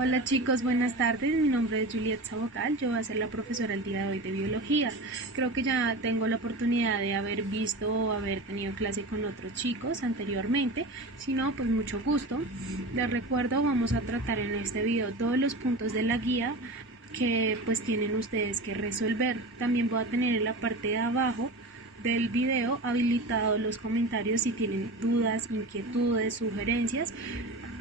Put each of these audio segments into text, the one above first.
Hola chicos, buenas tardes. Mi nombre es Juliet Sabocal. Yo voy a ser la profesora el día de hoy de biología. Creo que ya tengo la oportunidad de haber visto o haber tenido clase con otros chicos anteriormente. Si no, pues mucho gusto. Les recuerdo, vamos a tratar en este video todos los puntos de la guía que pues tienen ustedes que resolver. También voy a tener en la parte de abajo del video habilitados los comentarios si tienen dudas, inquietudes, sugerencias,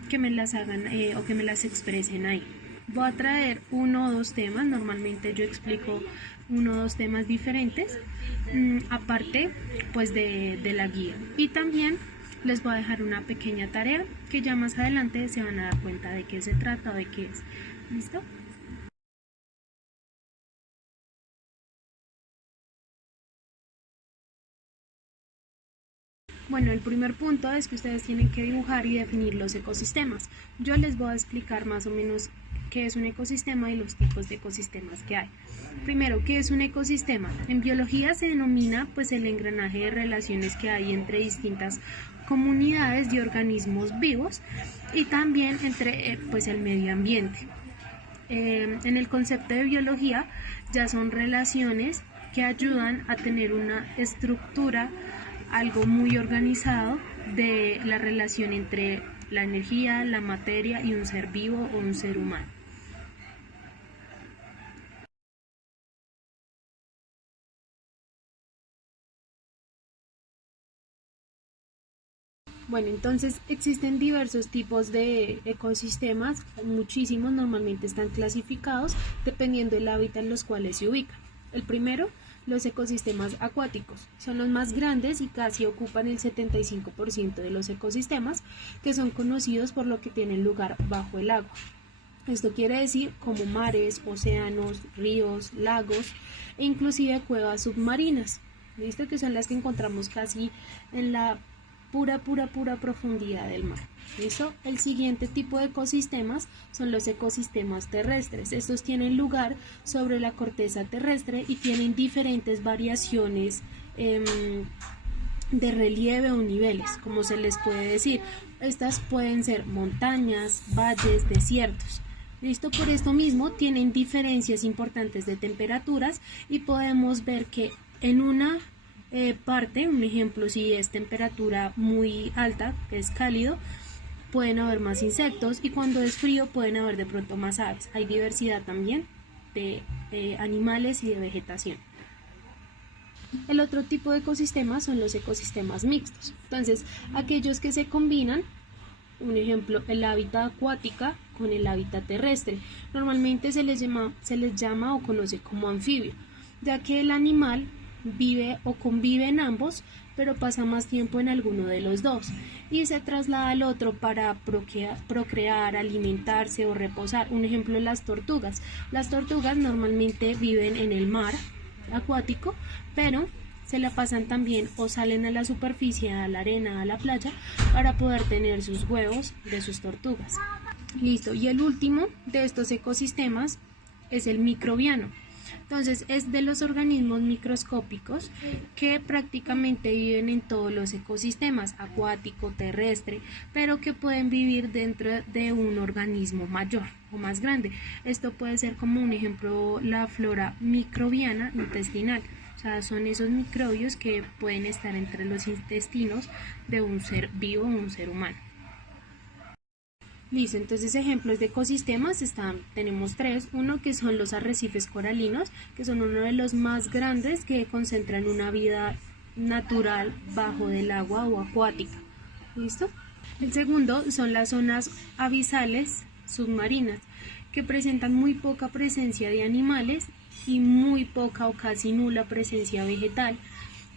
que me las hagan o que me las expresen ahí. Voy a traer uno o dos temas, normalmente yo explico uno o dos temas diferentes, aparte pues de la guía. Y también les voy a dejar una pequeña tarea que ya más adelante se van a dar cuenta de qué se trata o de qué es. ¿Listo? Bueno, el primer punto es que ustedes tienen que dibujar y definir los ecosistemas. Yo les voy a explicar más o menos qué es un ecosistema y los tipos de ecosistemas que hay. Primero, ¿qué es un ecosistema? En biología se denomina pues el engranaje de relaciones que hay entre distintas comunidades de organismos vivos y también entre pues el medio ambiente. En el concepto de biología ya son relaciones que ayudan a tener una estructura, algo muy organizado de la relación entre la energía, la materia y un ser vivo o un ser humano. Bueno, entonces existen diversos tipos de ecosistemas, muchísimos, normalmente están clasificados dependiendo del hábitat en los cuales se ubican. El primero, los ecosistemas acuáticos, son los más grandes y casi ocupan el 75% de los ecosistemas, que son conocidos por lo que tienen lugar bajo el agua. Esto quiere decir como mares, océanos, ríos, lagos e inclusive cuevas submarinas, ¿listo? Que son las que encontramos casi en la pura profundidad del mar. ¿Listo? El siguiente tipo de ecosistemas son los ecosistemas terrestres. Estos tienen lugar sobre la corteza terrestre y tienen diferentes variaciones de relieve o niveles, como se les puede decir. Estas pueden ser montañas, valles, desiertos. ¿Listo? Por esto mismo tienen diferencias importantes de temperaturas y podemos ver que en una parte, un ejemplo, si es temperatura muy alta, que es cálido, pueden haber más insectos y cuando es frío pueden haber de pronto más aves. Hay diversidad también de animales y de vegetación. El otro tipo de ecosistemas son los ecosistemas mixtos. Entonces, aquellos que se combinan, un ejemplo, el hábitat acuática con el hábitat terrestre. Normalmente se les llama o conoce como anfibio, ya que el animal vive o convive en ambos, pero pasa más tiempo en alguno de los dos y se traslada al otro para procrear, alimentarse o reposar. Un ejemplo, las tortugas. Las tortugas normalmente viven en el mar acuático, pero se la pasan también o salen a la superficie, a la arena, a la playa, para poder tener sus huevos de sus tortugas. Listo, y el último de estos ecosistemas es el microbiano. Entonces es de los organismos microscópicos que prácticamente viven en todos los ecosistemas, acuático, terrestre, pero que pueden vivir dentro de un organismo mayor o más grande. Esto puede ser como un ejemplo la flora microbiana intestinal. O sea, son esos microbios que pueden estar entre los intestinos de un ser vivo o un ser humano. Listo, entonces ejemplos de ecosistemas tenemos tres. Uno que son los arrecifes coralinos, que son uno de los más grandes que concentran una vida natural bajo del agua o acuática. ¿Listo? El segundo son las zonas abisales submarinas, que presentan muy poca presencia de animales y muy poca o casi nula presencia vegetal.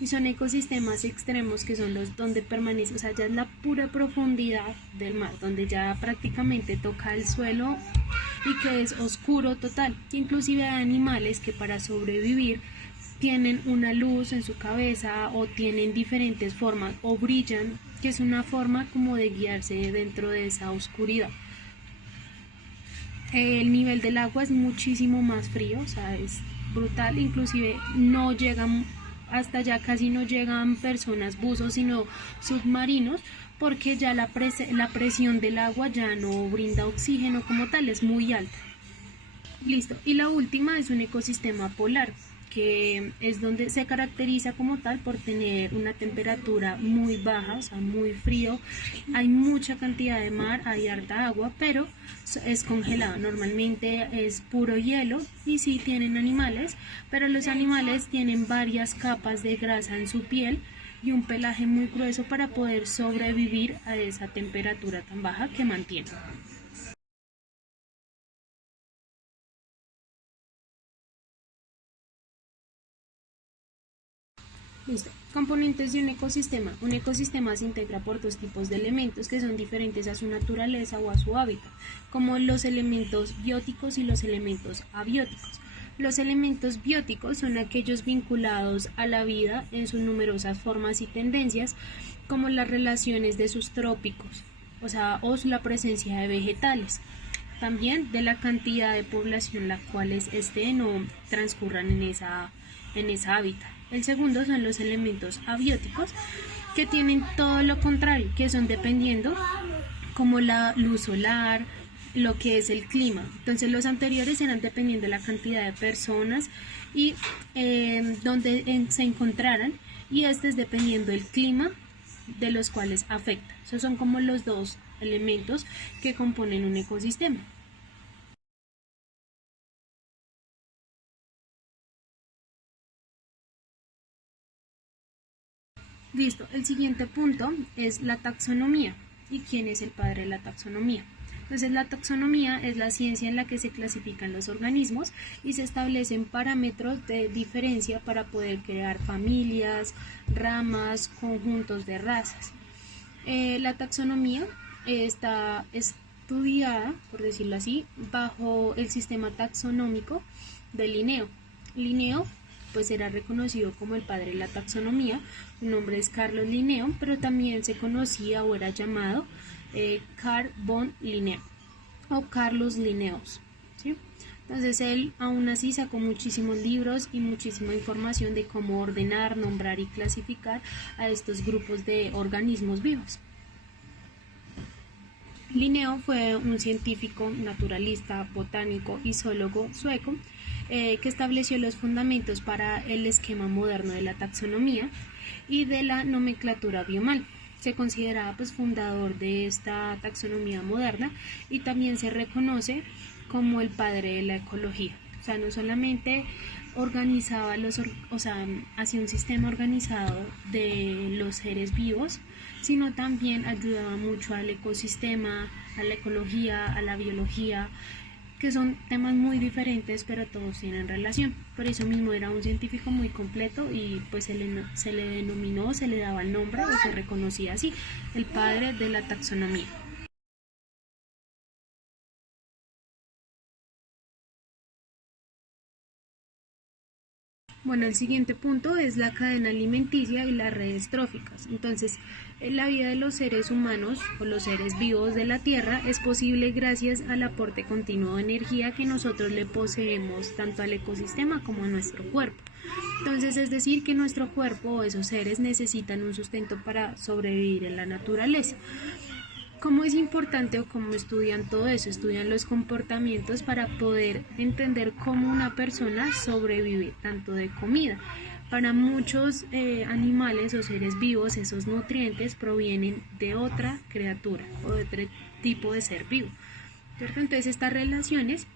Y son ecosistemas extremos que son los donde permanece, o sea, ya es la pura profundidad del mar, donde ya prácticamente toca el suelo y que es oscuro total. Inclusive hay animales que para sobrevivir tienen una luz en su cabeza o tienen diferentes formas o brillan, que es una forma como de guiarse dentro de esa oscuridad. El nivel del agua es muchísimo más frío, o sea, es brutal, inclusive no llegan hasta allá casi no llegan personas buzos, sino submarinos, porque ya la presión del agua ya no brinda oxígeno como tal, es muy alta. Listo. Y la última es un ecosistema polar, que es donde se caracteriza como tal por tener una temperatura muy baja, o sea, muy frío. Hay mucha cantidad de mar, hay harta agua, pero es congelado. Normalmente es puro hielo y sí tienen animales, pero los animales tienen varias capas de grasa en su piel y un pelaje muy grueso para poder sobrevivir a esa temperatura tan baja que mantienen. Listo. Componentes de un ecosistema. Un ecosistema se integra por dos tipos de elementos que son diferentes a su naturaleza o a su hábitat, como los elementos bióticos y los elementos abióticos. Los elementos bióticos son aquellos vinculados a la vida en sus numerosas formas y tendencias, como las relaciones de sus trópicos, o la presencia de vegetales. También de la cantidad de población la cual estén o transcurran en esa hábitat. El segundo son los elementos abióticos, que tienen todo lo contrario, que son dependiendo como la luz solar, lo que es el clima. Entonces los anteriores eran dependiendo de la cantidad de personas y donde se encontraran, y este es dependiendo del clima de los cuales afecta. Esos son como los dos elementos que componen un ecosistema. Listo, el siguiente punto es la taxonomía. ¿Y quién es el padre de la taxonomía? Entonces, la taxonomía es la ciencia en la que se clasifican los organismos y se establecen parámetros de diferencia para poder crear familias, ramas, conjuntos de razas. La taxonomía está estudiada, por decirlo así, bajo el sistema taxonómico de Linneo. Linneo pues era reconocido como el padre de la taxonomía. Su nombre es Carlos Linneo, pero también se conocía o era llamado Carl von Linneo o Carlos Linnaeus, ¿sí? Entonces él aún así sacó muchísimos libros y muchísima información de cómo ordenar, nombrar y clasificar a estos grupos de organismos vivos. Linneo fue un científico, naturalista, botánico y zoólogo sueco que estableció los fundamentos para el esquema moderno de la taxonomía y de la nomenclatura biomal. Se consideraba pues fundador de esta taxonomía moderna y también se reconoce como el padre de la ecología. O sea, no solamente organizaba hacía un sistema organizado de los seres vivos, sino también ayudaba mucho al ecosistema, a la ecología, a la biología, que son temas muy diferentes, pero todos tienen relación. Por eso mismo era un científico muy completo y pues se le denominó, se le daba el nombre o se reconocía así, el padre de la taxonomía. Bueno, el siguiente punto es la cadena alimenticia y las redes tróficas. Entonces, la vida de los seres humanos o los seres vivos de la Tierra es posible gracias al aporte continuo de energía que nosotros le poseemos tanto al ecosistema como a nuestro cuerpo. Entonces, es decir, que nuestro cuerpo o esos seres necesitan un sustento para sobrevivir en la naturaleza. ¿Cómo es importante o cómo estudian todo eso? Estudian los comportamientos para poder entender cómo una persona sobrevive, tanto de comida. Para muchos animales o seres vivos, esos nutrientes provienen de otra criatura o de otro tipo de ser vivo, ¿cierto? Entonces, estas relaciones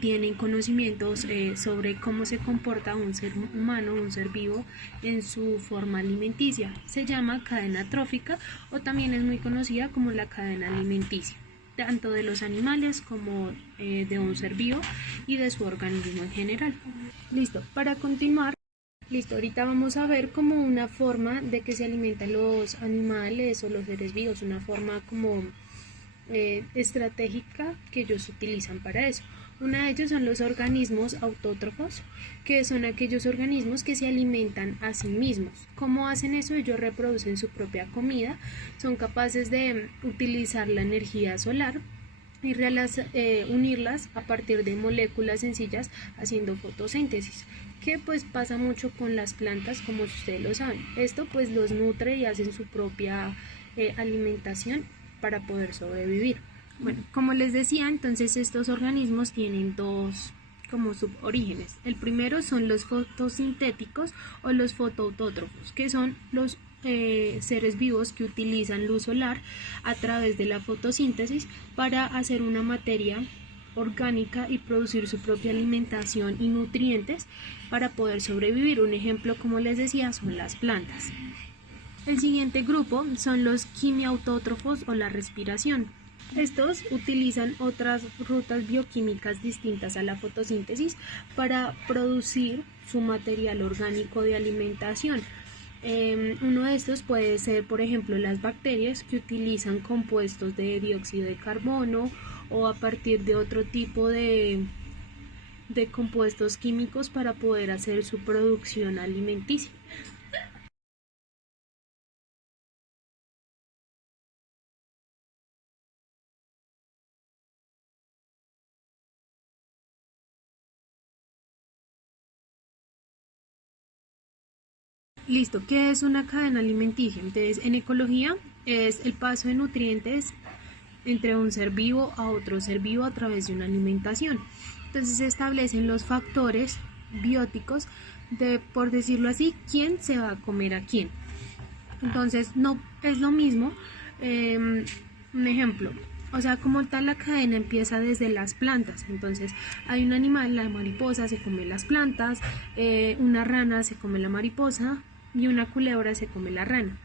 tienen conocimientos sobre cómo se comporta un ser humano, un ser vivo en su forma alimenticia. Se llama cadena trófica o también es muy conocida como la cadena alimenticia, tanto de los animales como de un ser vivo y de su organismo en general. Listo, para continuar. Listo, ahorita vamos a ver como una forma de que se alimentan los animales o los seres vivos, una forma como estratégica que ellos utilizan para eso. Una de ellos son los organismos autótrofos, que son aquellos organismos que se alimentan a sí mismos. ¿Cómo hacen eso? Ellos reproducen su propia comida, son capaces de utilizar la energía solar y unirlas a partir de moléculas sencillas haciendo fotosíntesis. que pues pasa mucho con las plantas, como ustedes lo saben. Esto pues los nutre y hacen su propia alimentación para poder sobrevivir. Bueno, como les decía, entonces estos organismos tienen dos como suborígenes. El primero son los fotosintéticos o los fotoautótrofos, que son los seres vivos que utilizan luz solar a través de la fotosíntesis para hacer una materia orgánica y producir su propia alimentación y nutrientes para poder sobrevivir. Un ejemplo, como les decía, son las plantas. El siguiente grupo son los quimiautótrofos o la respiración. Estos utilizan otras rutas bioquímicas distintas a la fotosíntesis para producir su material orgánico de alimentación. Uno de estos puede ser, por ejemplo, las bacterias, que utilizan compuestos de dióxido de carbono o a partir de otro tipo de compuestos químicos para poder hacer su producción alimenticia. Listo, ¿qué es una cadena alimenticia? Entonces, en ecología es el paso de nutrientes entre un ser vivo a otro ser vivo a través de una alimentación. Entonces se establecen los factores bióticos de, por decirlo así, quién se va a comer a quién. Entonces no es lo mismo, un ejemplo, o sea, como tal la cadena empieza desde las plantas. Entonces hay un animal, la mariposa se come las plantas, una rana se come la mariposa y una culebra se come la rana.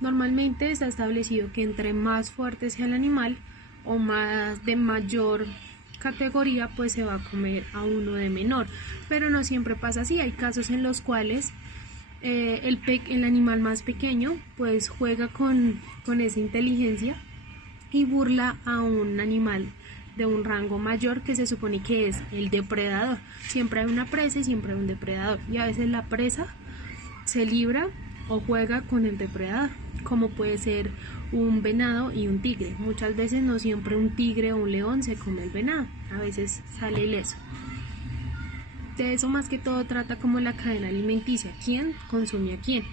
Normalmente está establecido que entre más fuerte sea el animal o más de mayor categoría, pues se va a comer a uno de menor, pero no siempre pasa así. Hay casos en los cuales el animal más pequeño pues juega con esa inteligencia y burla a un animal de un rango mayor que se supone que es el depredador. Siempre hay una presa y siempre hay un depredador, y a veces la presa se libra o juega con el depredador, como puede ser un venado y un tigre. Muchas veces no siempre un tigre o un león se come el venado, a veces sale ileso. De eso más que todo trata como la cadena alimenticia, quién consume a quién.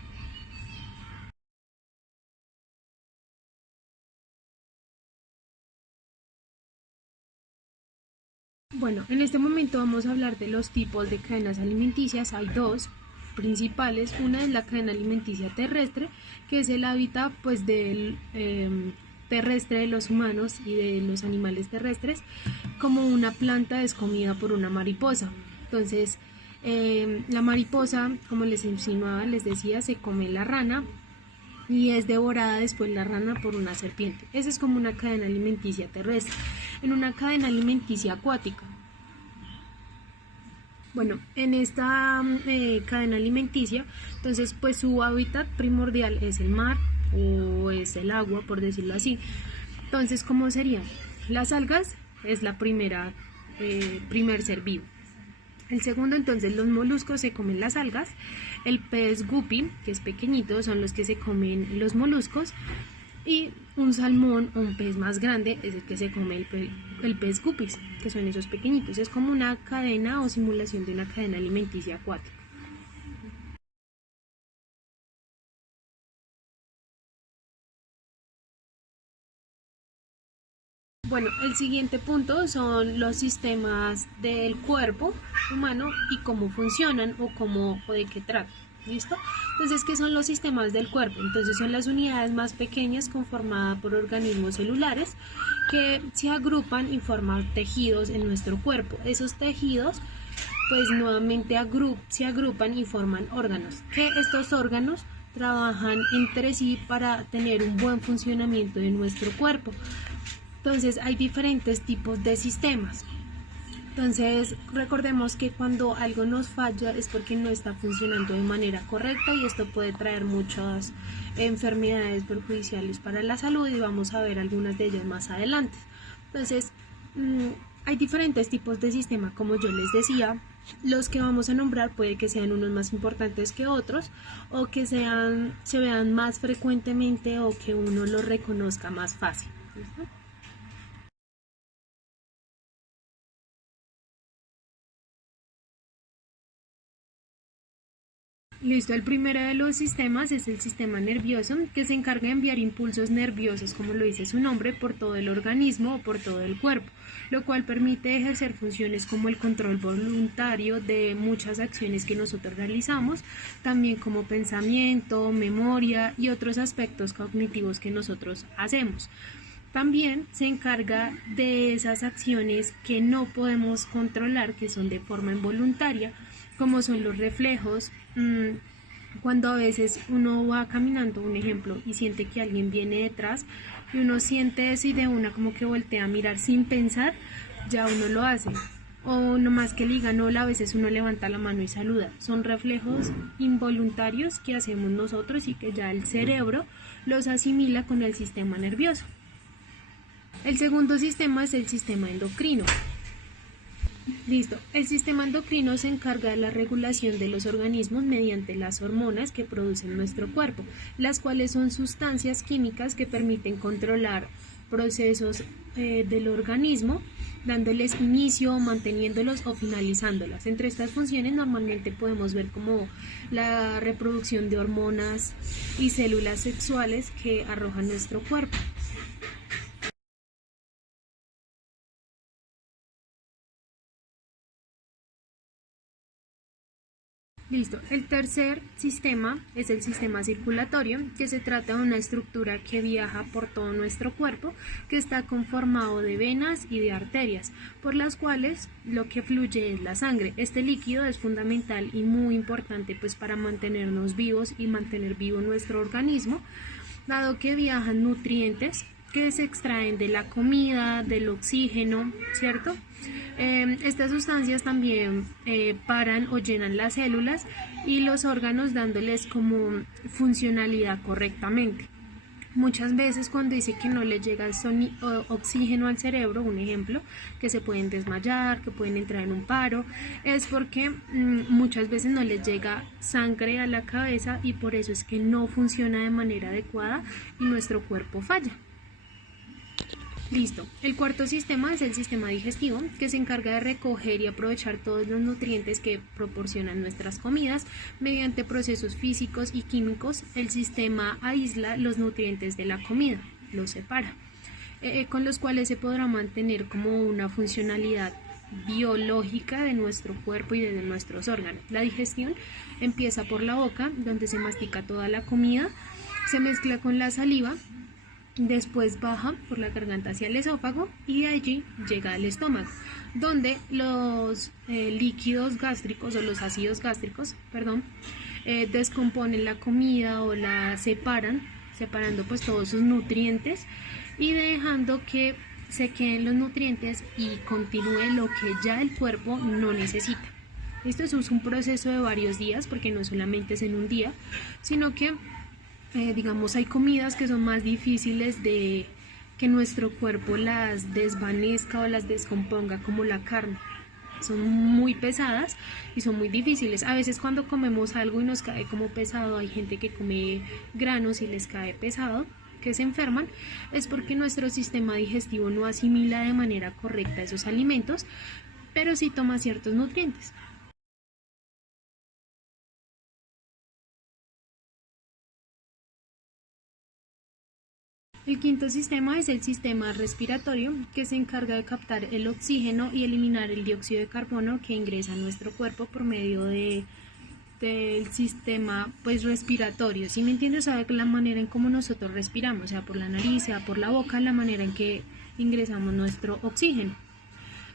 Bueno, en este momento vamos a hablar de los tipos de cadenas alimenticias. Hay dos principales. Una es la cadena alimenticia terrestre, que es el hábitat pues del terrestre de los humanos y de los animales terrestres, como una planta es comida por una mariposa. Entonces, la mariposa, como les insinuaba, les decía, se come la rana y es devorada después la rana por una serpiente. Esa es como una cadena alimenticia terrestre. En una cadena alimenticia acuática, bueno, en esta cadena alimenticia, entonces pues su hábitat primordial es el mar o es el agua, por decirlo así. Entonces, ¿cómo sería? Las algas es la primer ser vivo. El segundo, entonces, los moluscos se comen las algas. El pez guppy, que es pequeñito, son los que se comen los moluscos. Y un salmón o un pez más grande es el que se come el pez guppy, que son esos pequeñitos. Es como una cadena o simulación de una cadena alimenticia acuática. Bueno, el siguiente punto son los sistemas del cuerpo humano y cómo funcionan o cómo o de qué tratan. ¿Listo? Entonces, ¿qué son los sistemas del cuerpo? Entonces son las unidades más pequeñas conformadas por organismos celulares que se agrupan y forman tejidos en nuestro cuerpo. Esos tejidos pues nuevamente se agrupan y forman órganos, que estos órganos trabajan entre sí para tener un buen funcionamiento de nuestro cuerpo. Entonces hay diferentes tipos de sistemas. Entonces recordemos que cuando algo nos falla es porque no está funcionando de manera correcta, y esto puede traer muchas enfermedades perjudiciales para la salud, y vamos a ver algunas de ellas más adelante. Entonces hay diferentes tipos de sistema, como yo les decía. Los que vamos a nombrar puede que sean unos más importantes que otros, o que se vean más frecuentemente, o que uno los reconozca más fácil. ¿Listo? Listo, el primero de los sistemas es el sistema nervioso, que se encarga de enviar impulsos nerviosos, como lo dice su nombre, por todo el organismo o por todo el cuerpo, lo cual permite ejercer funciones como el control voluntario de muchas acciones que nosotros realizamos, también como pensamiento, memoria y otros aspectos cognitivos que nosotros hacemos. También se encarga de esas acciones que no podemos controlar, que son de forma involuntaria, como son los reflejos, cuando a veces uno va caminando, un ejemplo, y siente que alguien viene detrás, y uno siente eso y de una como que voltea a mirar sin pensar, ya uno lo hace. O nomás que le digan hola, a veces uno levanta la mano y saluda. Son reflejos involuntarios que hacemos nosotros y que ya el cerebro los asimila con el sistema nervioso. El segundo sistema es el sistema endocrino. Listo. El sistema endocrino se encarga de la regulación de los organismos mediante las hormonas que producen nuestro cuerpo, las cuales son sustancias químicas que permiten controlar procesos del organismo, dándoles inicio, manteniéndolos o finalizándolas. Entre estas funciones normalmente podemos ver como la reproducción de hormonas y células sexuales que arroja nuestro cuerpo. Listo. El tercer sistema es el sistema circulatorio, que se trata de una estructura que viaja por todo nuestro cuerpo, que está conformado de venas y de arterias, por las cuales lo que fluye es la sangre. Este líquido es fundamental y muy importante pues para mantenernos vivos y mantener vivo nuestro organismo, dado que viajan nutrientes que se extraen de la comida, del oxígeno, ¿cierto? Estas sustancias también paran o llenan las células y los órganos dándoles como funcionalidad correctamente. Muchas veces cuando dice que no le llega el oxígeno al cerebro, un ejemplo, que se pueden desmayar, que pueden entrar en un paro, es porque muchas veces no les llega sangre a la cabeza y por eso es que no funciona de manera adecuada y nuestro cuerpo falla. Listo. El cuarto sistema es el sistema digestivo, que se encarga de recoger y aprovechar todos los nutrientes que proporcionan nuestras comidas mediante procesos físicos y químicos. El sistema aísla los nutrientes de la comida, los separa, con los cuales se podrá mantener como una funcionalidad biológica de nuestro cuerpo y de nuestros órganos. La digestión empieza por la boca, donde se mastica toda la comida, se mezcla con la saliva. Después baja por la garganta hacia el esófago y de allí llega al estómago, donde los líquidos gástricos o los ácidos gástricos, descomponen la comida o la separan, separando pues todos sus nutrientes y dejando que se queden los nutrientes y continúe lo que ya el cuerpo no necesita. Esto es un proceso de varios días porque no solamente es en un día, sino que digamos, hay comidas que son más difíciles de que nuestro cuerpo las desvanezca o las descomponga, como la carne. Son muy pesadas y son muy difíciles. A veces cuando comemos algo y nos cae como pesado, hay gente que come granos y les cae pesado, que se enferman, es porque nuestro sistema digestivo no asimila de manera correcta esos alimentos, pero sí toma ciertos nutrientes. El quinto sistema es el sistema respiratorio, que se encarga de captar el oxígeno y eliminar el dióxido de carbono que ingresa a nuestro cuerpo por medio del sistema pues respiratorio. ¿Sí me entiendes? O sea, la manera en cómo nosotros respiramos, sea por la nariz, sea por la boca, la manera en que ingresamos nuestro oxígeno.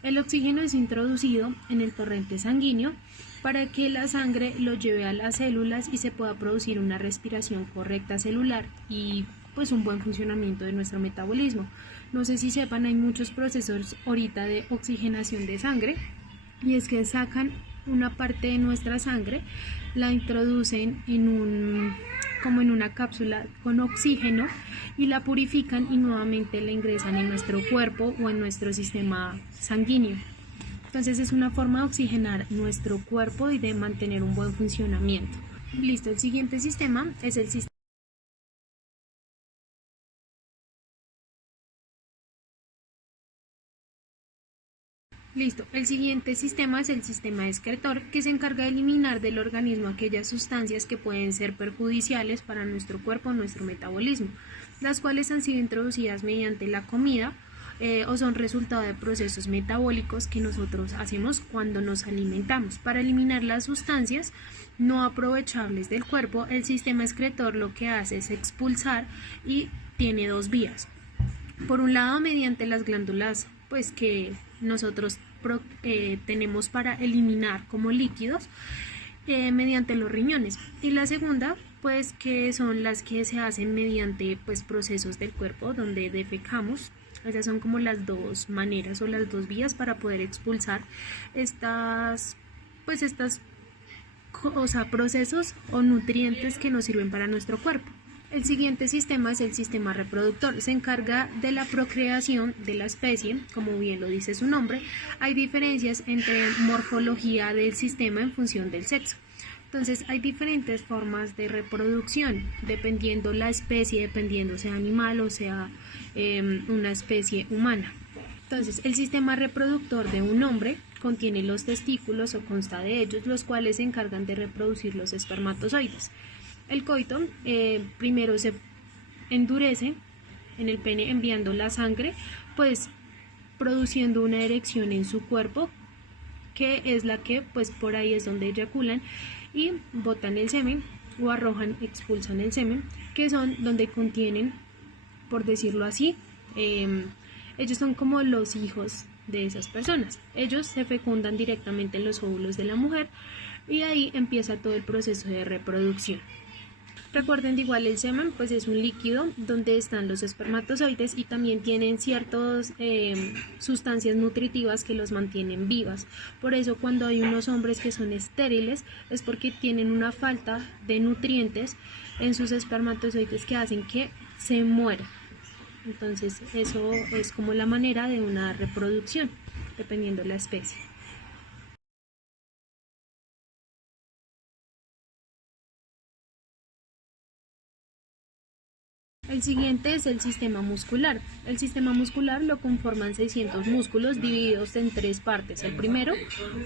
El oxígeno es introducido en el torrente sanguíneo para que la sangre lo lleve a las células y se pueda producir una respiración correcta celular y pues un buen funcionamiento de nuestro metabolismo. No sé si sepan, hay muchos procesos ahorita de oxigenación de sangre y es que sacan una parte de nuestra sangre, la introducen como en una cápsula con oxígeno y la purifican y nuevamente la ingresan en nuestro cuerpo o en nuestro sistema sanguíneo. Entonces es una forma de oxigenar nuestro cuerpo y de mantener un buen funcionamiento. Listo, el siguiente sistema es el sistema. Listo. El siguiente sistema es el sistema excretor, que se encarga de eliminar del organismo aquellas sustancias que pueden ser perjudiciales para nuestro cuerpo o nuestro metabolismo, las cuales han sido introducidas mediante la comida o son resultado de procesos metabólicos que nosotros hacemos cuando nos alimentamos. Para eliminar las sustancias no aprovechables del cuerpo, el sistema excretor lo que hace es expulsar y tiene dos vías. Por un lado, mediante las glándulas pues que nosotros tenemos para eliminar como líquidos mediante los riñones, y la segunda pues que son las que se hacen mediante pues procesos del cuerpo donde defecamos. Esas son como las dos maneras o las dos vías para poder expulsar estas procesos o nutrientes que nos sirven para nuestro cuerpo. El siguiente sistema es el sistema reproductor. Se encarga de la procreación de la especie, como bien lo dice su nombre. Hay diferencias entre morfología del sistema en función del sexo. Entonces hay diferentes formas de reproducción, dependiendo la especie, dependiendo sea animal o sea una especie humana. Entonces el sistema reproductor de un hombre contiene los testículos o consta de ellos, los cuales se encargan de reproducir los espermatozoides. El coito primero se endurece en el pene enviando la sangre, pues produciendo una erección en su cuerpo, que es la que pues por ahí es donde eyaculan y botan el semen o arrojan, expulsan el semen, que son donde contienen, por decirlo así, ellos son como los hijos de esas personas. Ellos se fecundan directamente en los óvulos de la mujer y ahí empieza todo el proceso de reproducción. Recuerden, de igual el semen pues es un líquido donde están los espermatozoides y también tienen ciertas sustancias nutritivas que los mantienen vivas. Por eso cuando hay unos hombres que son estériles es porque tienen una falta de nutrientes en sus espermatozoides que hacen que se mueran. Entonces eso es como la manera de una reproducción, dependiendo de la especie. El siguiente es el sistema muscular. El sistema muscular lo conforman 600 músculos divididos en tres partes. El primero,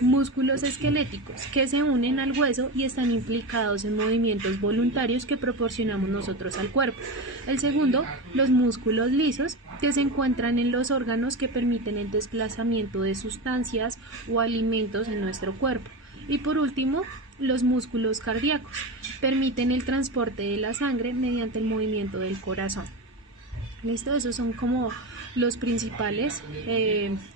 músculos esqueléticos, que se unen al hueso y están implicados en movimientos voluntarios que proporcionamos nosotros al cuerpo. El segundo, los músculos lisos, que se encuentran en los órganos que permiten el desplazamiento de sustancias o alimentos en nuestro cuerpo. Y por último, los músculos cardíacos permiten el transporte de la sangre mediante el movimiento del corazón. ¿Listo? Esos son como los principales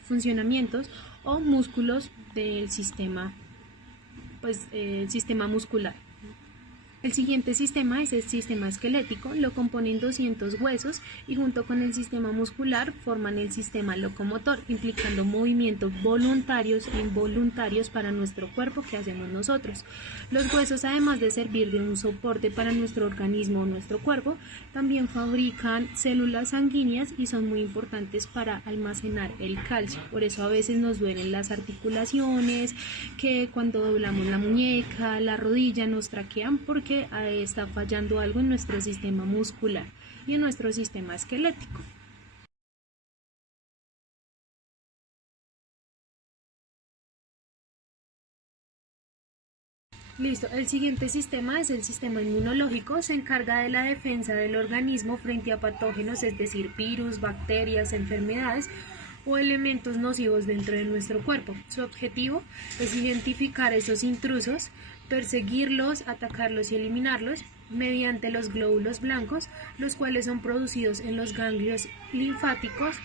funcionamientos o músculos del sistema, el sistema muscular. El siguiente sistema es el sistema esquelético, lo componen 200 huesos y junto con el sistema muscular forman el sistema locomotor, implicando movimientos voluntarios e involuntarios para nuestro cuerpo que hacemos nosotros. Los huesos, además de servir de un soporte para nuestro organismo o nuestro cuerpo, también fabrican células sanguíneas y son muy importantes para almacenar el calcio. Por eso a veces nos duelen las articulaciones, que cuando doblamos la muñeca, la rodilla nos traquean porque está fallando algo en nuestro sistema muscular y en nuestro sistema esquelético. Listo, el siguiente sistema es el sistema inmunológico, se encarga de la defensa del organismo frente a patógenos, es decir, virus, bacterias, enfermedades o elementos nocivos dentro de nuestro cuerpo. Su objetivo es identificar esos intrusos, perseguirlos, atacarlos y eliminarlos mediante los glóbulos blancos, los cuales son producidos en los ganglios linfáticos,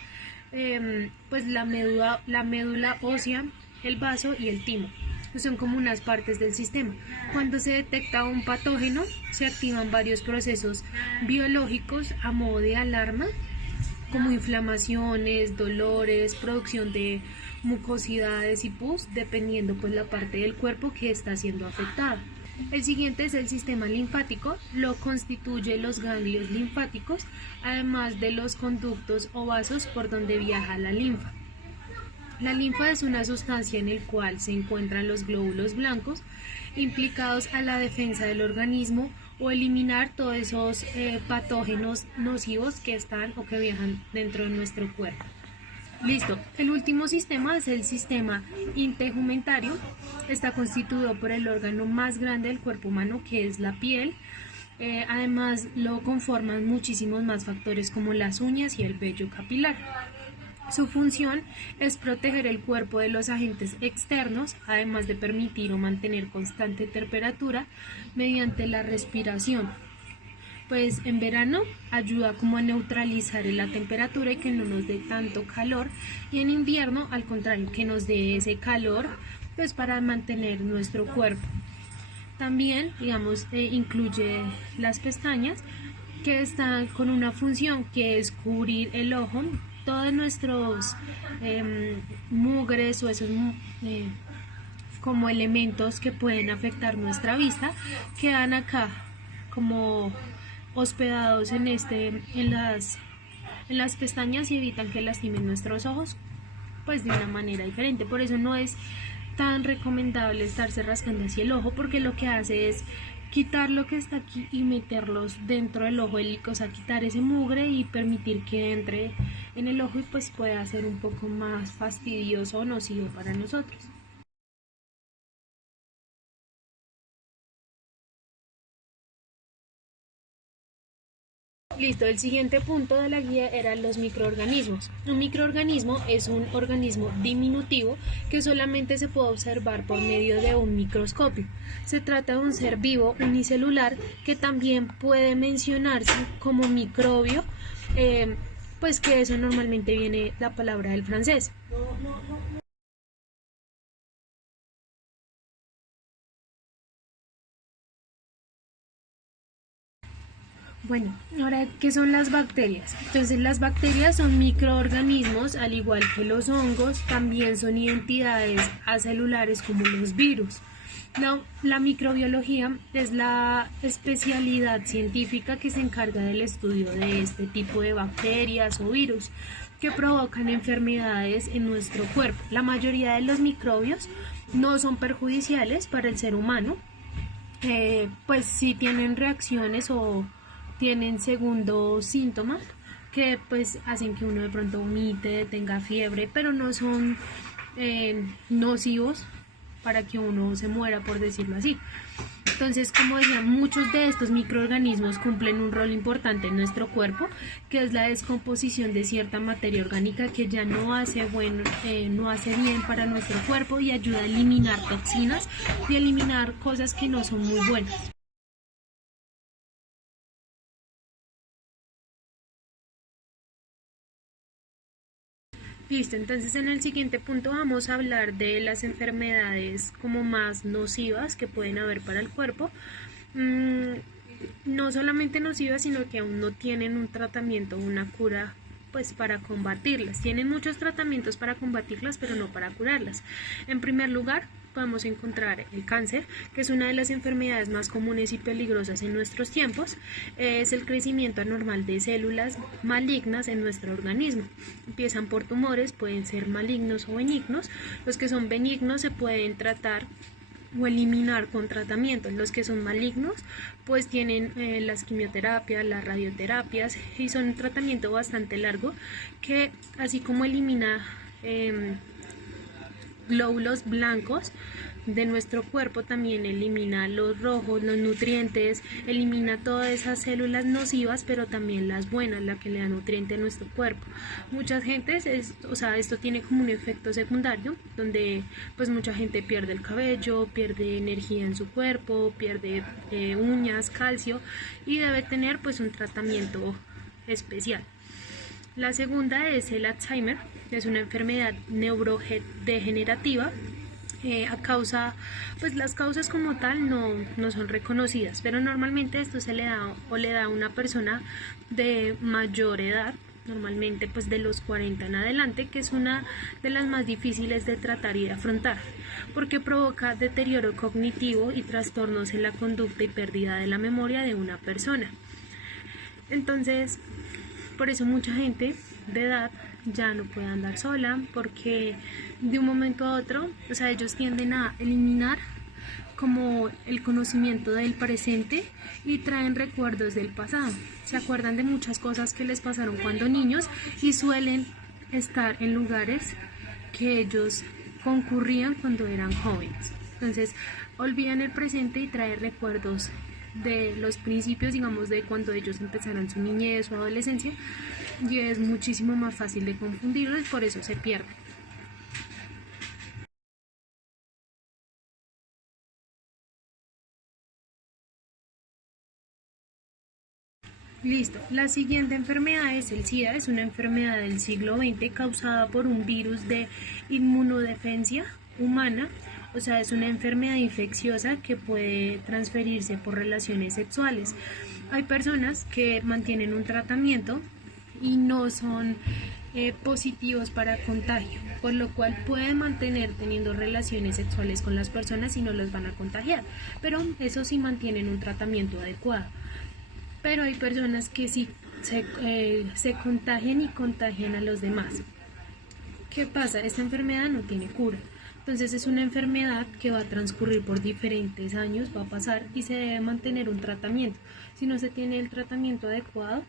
la médula ósea, el vaso y el timo. Son como unas partes del sistema. Cuando se detecta un patógeno, se activan varios procesos biológicos a modo de alarma, como inflamaciones, dolores, producción de mucosidades y pus, dependiendo pues la parte del cuerpo que está siendo afectada. El siguiente es el sistema linfático, lo constituye los ganglios linfáticos, además de los conductos o vasos por donde viaja la linfa. La linfa es una sustancia en la cual se encuentran los glóbulos blancos implicados a la defensa del organismo o eliminar todos esos patógenos nocivos que están o que viajan dentro de nuestro cuerpo. Listo. El último sistema es el sistema integumentario. Está constituido por el órgano más grande del cuerpo humano, que es la piel. Además, lo conforman muchísimos más factores como las uñas y el vello capilar. Su función es proteger el cuerpo de los agentes externos, además de permitir o mantener constante temperatura mediante la respiración. Pues en verano ayuda como a neutralizar la temperatura y que no nos dé tanto calor, y en invierno al contrario, que nos dé ese calor pues para mantener nuestro cuerpo. También digamos incluye las pestañas, que están con una función que es cubrir el ojo. Todos nuestros mugres o esos como elementos que pueden afectar nuestra vista quedan acá como hospedados en las pestañas, y evitan que lastimen nuestros ojos pues de una manera diferente. Por eso no es tan recomendable estarse rascando así el ojo, porque lo que hace es quitar lo que está aquí y meterlos dentro del ojo, o sea, quitar ese mugre y permitir que entre en el ojo y pues pueda ser un poco más fastidioso o nocivo para nosotros. Listo, el siguiente punto de la guía eran los microorganismos. Un microorganismo es un organismo diminutivo que solamente se puede observar por medio de un microscopio. Se trata de un ser vivo unicelular que también puede mencionarse como microbio, pues que eso normalmente viene la palabra del francés. Bueno, ahora, ¿qué son las bacterias? Entonces, las bacterias son microorganismos, al igual que los hongos, también son identidades acelulares como los virus. La microbiología es la especialidad científica que se encarga del estudio de este tipo de bacterias o virus que provocan enfermedades en nuestro cuerpo. La mayoría de los microbios no son perjudiciales para el ser humano, pues sí tienen reacciones o tienen segundos síntomas que pues hacen que uno de pronto vomite, tenga fiebre, pero no son nocivos para que uno se muera, por decirlo así. Entonces, como decía, muchos de estos microorganismos cumplen un rol importante en nuestro cuerpo, que es la descomposición de cierta materia orgánica que ya no hace no hace bien para nuestro cuerpo, y ayuda a eliminar toxinas y eliminar cosas que no son muy buenas. Listo, entonces en el siguiente punto vamos a hablar de las enfermedades como más nocivas que pueden haber para el cuerpo. Mm, no solamente nocivas, sino que aún no tienen un tratamiento, una cura pues para combatirlas. Tienen muchos tratamientos para combatirlas, pero no para curarlas. En primer lugar, podemos encontrar el cáncer, que es una de las enfermedades más comunes y peligrosas en nuestros tiempos. Es el crecimiento anormal de células malignas en nuestro organismo. Empiezan por tumores, pueden ser malignos o benignos. Los que son benignos se pueden tratar o eliminar con tratamientos. Los que son malignos pues tienen las quimioterapias, las radioterapias, y son un tratamiento bastante largo que, así como elimina glóbulos blancos de nuestro cuerpo, también elimina los rojos, los nutrientes, elimina todas esas células nocivas, pero también las buenas, las que le dan nutriente a nuestro cuerpo. Muchas gentes, esto tiene como un efecto secundario, donde pues mucha gente pierde el cabello, pierde energía en su cuerpo, pierde uñas, calcio, y debe tener pues un tratamiento especial. La segunda es el Alzheimer, es una enfermedad neurodegenerativa. Pues las causas como tal no son reconocidas, pero normalmente esto se le da o le da a una persona de mayor edad, normalmente pues de los 40 en adelante, que es una de las más difíciles de tratar y de afrontar, porque provoca deterioro cognitivo y trastornos en la conducta y pérdida de la memoria de una persona. Entonces, por eso mucha gente de edad ya no puede andar sola, porque de un momento a otro, ellos tienden a eliminar como el conocimiento del presente y traen recuerdos del pasado. Se acuerdan de muchas cosas que les pasaron cuando niños y suelen estar en lugares que ellos concurrían cuando eran jóvenes. Entonces, olvidan el presente y trae recuerdos de los principios, digamos, de cuando ellos empezaron su niñez o adolescencia, y es muchísimo más fácil de confundirlos, por eso se pierden. Listo. La siguiente enfermedad es el SIDA. Es una enfermedad del siglo XX causada por un virus de inmunodefensa humana. O sea, es una enfermedad infecciosa que puede transferirse por relaciones sexuales. Hay personas que mantienen un tratamiento y no son positivos para contagio, por lo cual pueden mantener teniendo relaciones sexuales con las personas y no los van a contagiar, pero eso sí mantienen un tratamiento adecuado. Pero hay personas que sí se contagian y contagian a los demás. ¿Qué pasa? Esta enfermedad no tiene cura. Entonces es una enfermedad que va a transcurrir por diferentes años, va a pasar y se debe mantener un tratamiento. Si no se tiene el tratamiento adecuado,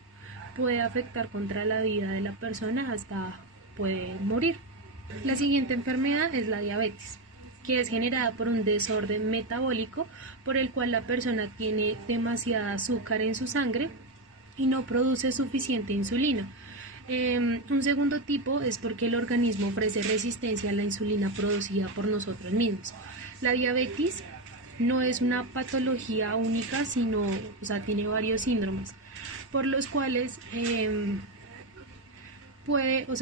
puede afectar contra la vida de la persona hasta puede morir. La siguiente enfermedad es la diabetes, que es generada por un desorden metabólico por el cual la persona tiene demasiada azúcar en su sangre y no produce suficiente insulina. Un segundo tipo es porque el organismo ofrece resistencia a la insulina producida por nosotros mismos. La diabetes no es una patología única, sino, o sea, tiene varios síndromes por los cuales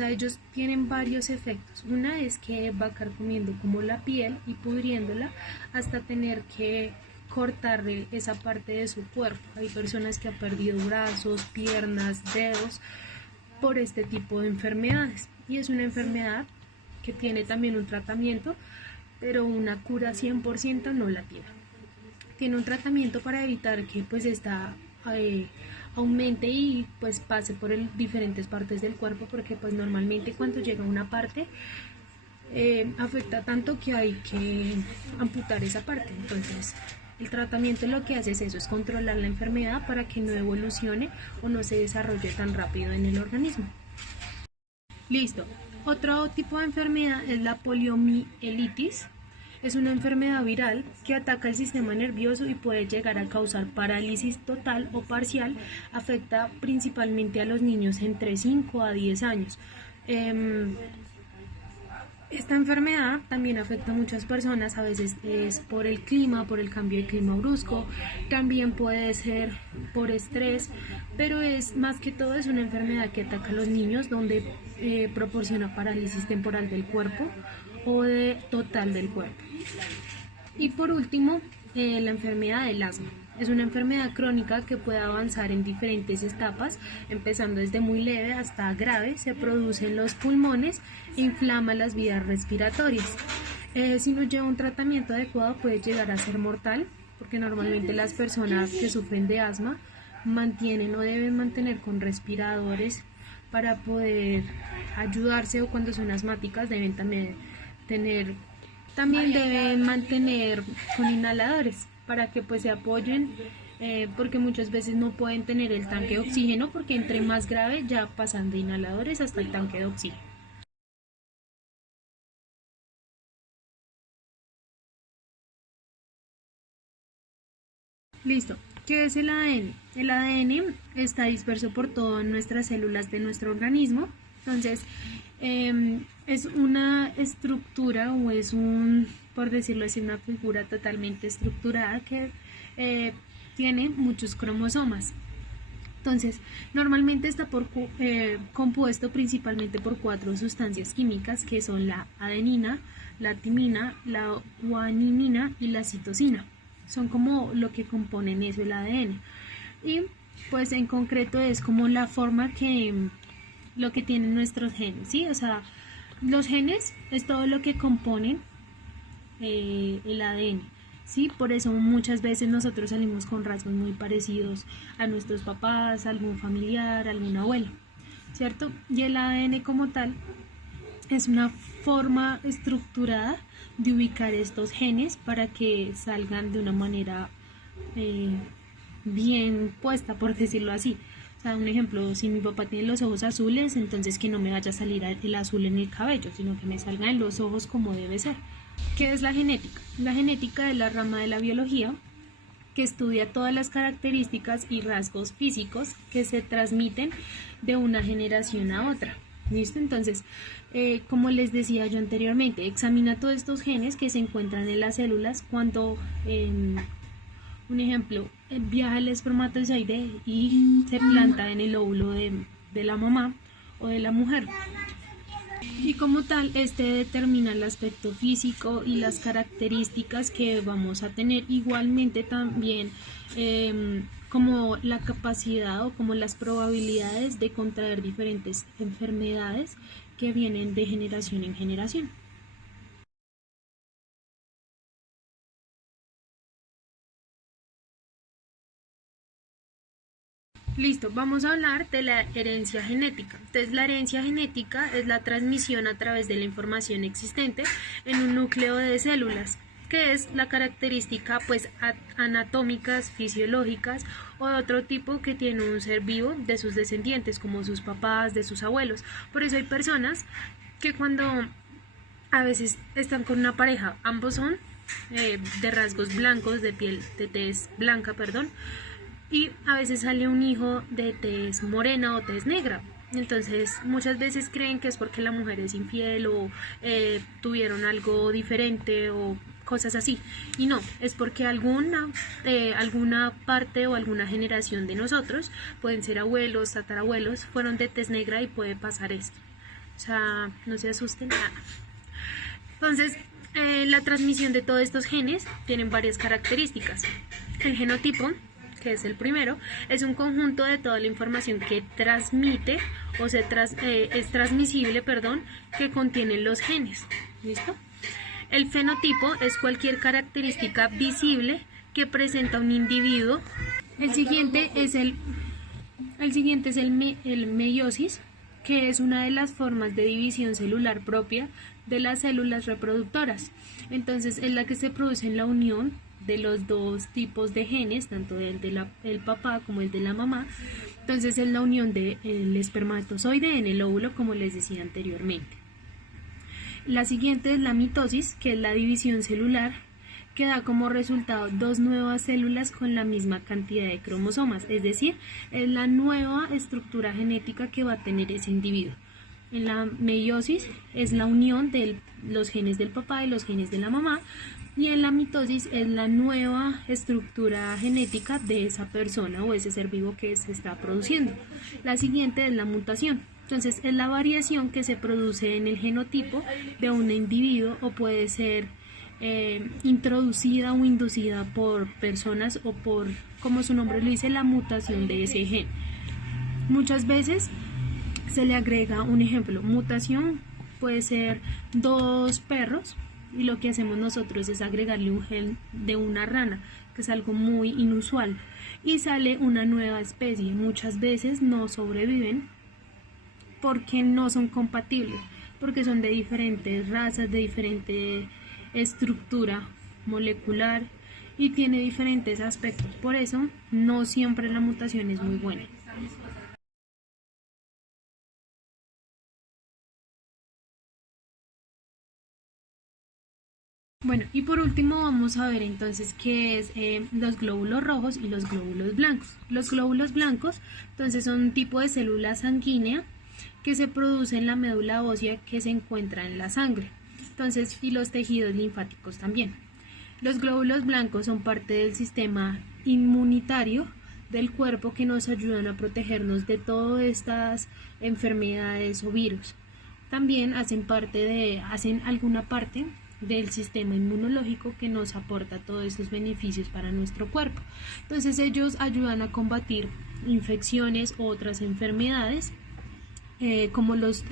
ellos tienen varios efectos. Una es que va carcomiendo como la piel y pudriéndola hasta tener que cortarle esa parte de su cuerpo. Hay personas que han perdido brazos, piernas, dedos por este tipo de enfermedades, y es una enfermedad que tiene también un tratamiento, pero una cura 100% no la tiene. Tiene un tratamiento para evitar que pues esta aumente y pues pase por diferentes partes del cuerpo, porque pues normalmente cuando llega a una parte afecta tanto que hay que amputar esa parte. Entonces el tratamiento lo que hace es eso, es controlar la enfermedad para que no evolucione o no se desarrolle tan rápido en el organismo. Listo. Otro tipo de enfermedad es la poliomielitis. Es una enfermedad viral que ataca el sistema nervioso y puede llegar a causar parálisis total o parcial. Afecta principalmente a los niños entre 5 a 10 años. Esta enfermedad también afecta a muchas personas, a veces es por el clima, por el cambio de clima brusco, también puede ser por estrés, pero es más que todo es una enfermedad que ataca a los niños, donde proporciona parálisis temporal del cuerpo o total del cuerpo. Y por último, la enfermedad del asma. Es una enfermedad crónica que puede avanzar en diferentes etapas, empezando desde muy leve hasta grave. Se produce en los pulmones e inflama las vías respiratorias. Si no lleva un tratamiento adecuado puede llegar a ser mortal, porque normalmente las personas que sufren de asma mantienen o deben mantener con respiradores para poder ayudarse, o cuando son asmáticas deben deben mantener con inhaladores para que pues se apoyen, porque muchas veces no pueden tener el tanque de oxígeno, porque entre más grave ya pasan de inhaladores hasta el tanque de oxígeno. Listo. ¿Qué es el ADN? El ADN está disperso por todas nuestras células de nuestro organismo. Entonces, es una estructura, o es por decirlo así, una figura totalmente estructurada que tiene muchos cromosomas. Entonces, normalmente está compuesto principalmente por 4 sustancias químicas, que son la adenina, la timina, la guanina y la citosina. Son como lo que componen eso, el ADN. Y pues en concreto es como la forma lo que tienen nuestros genes, ¿sí? O sea, los genes es todo lo que componen el ADN, ¿sí? Por eso muchas veces nosotros salimos con rasgos muy parecidos a nuestros papás, a algún familiar, a algún abuelo, ¿cierto? Y el ADN como tal es una forma estructurada de ubicar estos genes para que salgan de una manera bien puesta, por decirlo así. O sea, un ejemplo, si mi papá tiene los ojos azules, entonces que no me vaya a salir el azul en el cabello, sino que me salgan en los ojos como debe ser. ¿Qué es la genética? La genética es la rama de la biología que estudia todas las características y rasgos físicos que se transmiten de una generación a otra. ¿Listo? Entonces, como les decía yo anteriormente, examina todos estos genes que se encuentran en las células cuando, un ejemplo, viaja el espermatozoide y se planta en el óvulo de la mamá o de la mujer. Y como tal, este determina el aspecto físico y las características que vamos a tener. Igualmente también como la capacidad o como las probabilidades de contraer diferentes enfermedades que vienen de generación en generación. Listo, vamos a hablar de la herencia genética. Entonces, la herencia genética es la transmisión a través de la información existente en un núcleo de células, que es la característica pues anatómicas, fisiológicas o de otro tipo que tiene un ser vivo de sus descendientes, como sus papás, de sus abuelos. Por eso hay personas que cuando a veces están con una pareja, ambos son de rasgos blancos, de piel, de tez blanca, perdón, y a veces sale un hijo de tez morena o tez negra. Entonces muchas veces creen que es porque la mujer es infiel o tuvieron algo diferente o cosas así, y no, es porque alguna parte o alguna generación de nosotros, pueden ser abuelos, tatarabuelos, fueron de tez negra y puede pasar esto. O sea, no se asusten nada. Entonces, la transmisión de todos estos genes tienen varias características. El genotipo, que es el primero, es un conjunto de toda la información que transmite o es transmisible, que contienen los genes. ¿Listo? El fenotipo es cualquier característica visible que presenta un individuo. El siguiente es el meiosis, que es una de las formas de división celular propia de las células reproductoras. Entonces, es la que se produce en la unión de los dos tipos de genes, tanto el del papá como el de la mamá. Entonces, es la unión del espermatozoide en el óvulo, como les decía anteriormente. La siguiente es la mitosis, que es la división celular, que da como resultado dos nuevas células con la misma cantidad de cromosomas, es decir, es la nueva estructura genética que va a tener ese individuo. En la meiosis es la unión de los genes del papá y los genes de la mamá, y en la mitosis es la nueva estructura genética de esa persona o ese ser vivo que se está produciendo. La siguiente es la mutación. Entonces, es la variación que se produce en el genotipo de un individuo o puede ser introducida o inducida por personas o por, como su nombre lo dice, la mutación de ese gen. Muchas veces se le agrega un ejemplo, mutación puede ser dos perros y lo que hacemos nosotros es agregarle un gen de una rana, que es algo muy inusual, y sale una nueva especie. Muchas veces no sobreviven porque no son compatibles, porque son de diferentes razas, de diferente estructura molecular y tiene diferentes aspectos. Por eso no siempre la mutación es muy buena. Bueno, y por último vamos a ver entonces qué es los glóbulos rojos y los glóbulos blancos. Los glóbulos blancos entonces son un tipo de célula sanguínea que se produce en la médula ósea que se encuentra en la sangre. Entonces, y los tejidos linfáticos también. Los glóbulos blancos son parte del sistema inmunitario del cuerpo que nos ayudan a protegernos de todas estas enfermedades o virus. También hacen alguna parte del sistema inmunológico que nos aporta todos estos beneficios para nuestro cuerpo. Entonces ellos ayudan a combatir infecciones u otras enfermedades, como los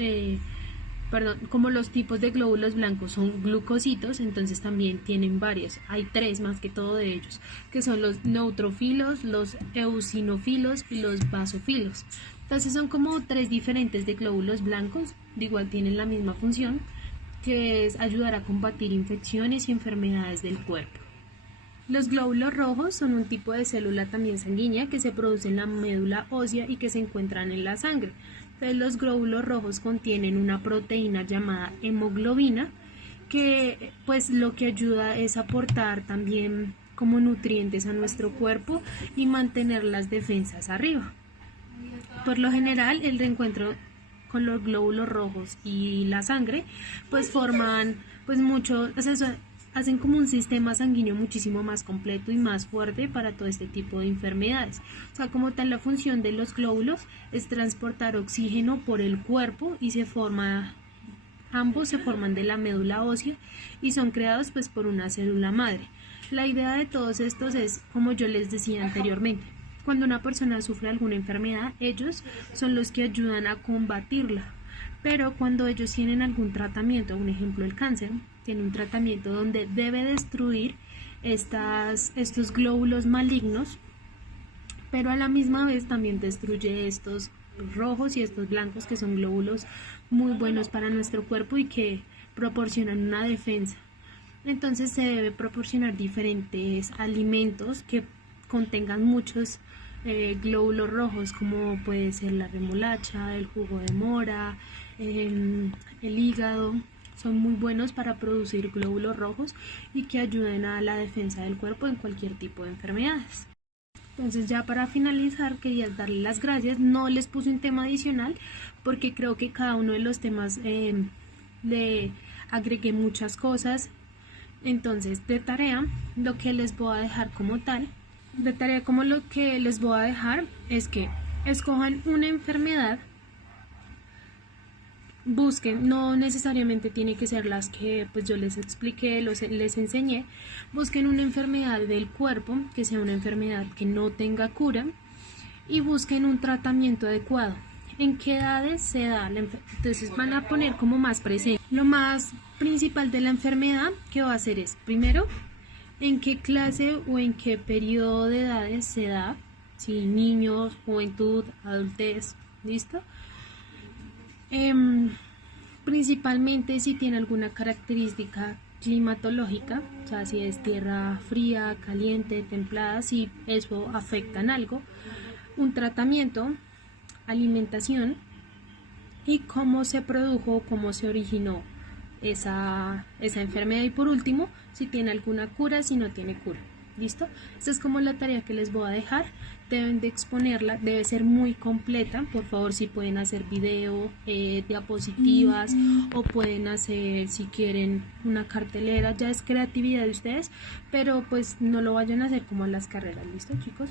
tipos de glóbulos blancos son glucocitos, entonces también tienen varios, hay tres más que todo de ellos, que son los neutrófilos, los eosinófilos y los basófilos. Entonces son como tres diferentes de glóbulos blancos, de igual tienen la misma función, que es ayudar a combatir infecciones y enfermedades del cuerpo. Los glóbulos rojos son un tipo de célula también sanguínea que se produce en la médula ósea y que se encuentran en la sangre. Entonces, los glóbulos rojos contienen una proteína llamada hemoglobina que pues lo que ayuda es aportar también como nutrientes a nuestro cuerpo y mantener las defensas arriba. Por lo general, el reencuentro con los glóbulos rojos y la sangre pues forman pues mucho, o sea, hacen como un sistema sanguíneo muchísimo más completo y más fuerte para todo este tipo de enfermedades. O sea, como tal, la función de los glóbulos es transportar oxígeno por el cuerpo y ambos se forman de la médula ósea y son creados pues por una célula madre. La idea de todos estos es, como yo les decía anteriormente, cuando una persona sufre alguna enfermedad, ellos son los que ayudan a combatirla. Pero cuando ellos tienen algún tratamiento, un ejemplo el cáncer, tiene un tratamiento donde debe destruir estos glóbulos malignos, pero a la misma vez también destruye estos rojos y estos blancos que son glóbulos muy buenos para nuestro cuerpo y que proporcionan una defensa. Entonces se debe proporcionar diferentes alimentos que contengan muchos glóbulos rojos, como puede ser la remolacha, el jugo de mora, el hígado. Son muy buenos para producir glóbulos rojos y que ayuden a la defensa del cuerpo en cualquier tipo de enfermedades. Entonces, ya para finalizar, quería darles las gracias. No les puse un tema adicional porque creo que cada uno de los temas le agregué muchas cosas. Entonces, de tarea, lo que les voy a dejar como tal, de tarea como lo que les voy a dejar es que escojan una enfermedad, busquen, no necesariamente tiene que ser las que pues yo les expliqué, les enseñé, busquen una enfermedad del cuerpo, que sea una enfermedad que no tenga cura, y busquen un tratamiento adecuado. ¿En qué edades se da la enfermedad? Entonces van a poner como más presente. Lo más principal de la enfermedad que va a hacer es, primero, en qué clase o en qué periodo de edades se da, si niños, juventud, adultez, ¿listo? Principalmente si tiene alguna característica climatológica, o sea, si es tierra fría, caliente, templada, si eso afecta en algo, un tratamiento, alimentación y cómo se produjo, cómo se originó esa enfermedad, y por último, si tiene alguna cura, si no tiene cura. ¿Listo? Esta es como la tarea que les voy a dejar. Deben de exponerla, debe ser muy completa. Por favor, si pueden hacer video, diapositivas, o pueden hacer, si quieren, una cartelera. Ya es creatividad de ustedes, pero pues no lo vayan a hacer como en las carreras. ¿Listo, chicos?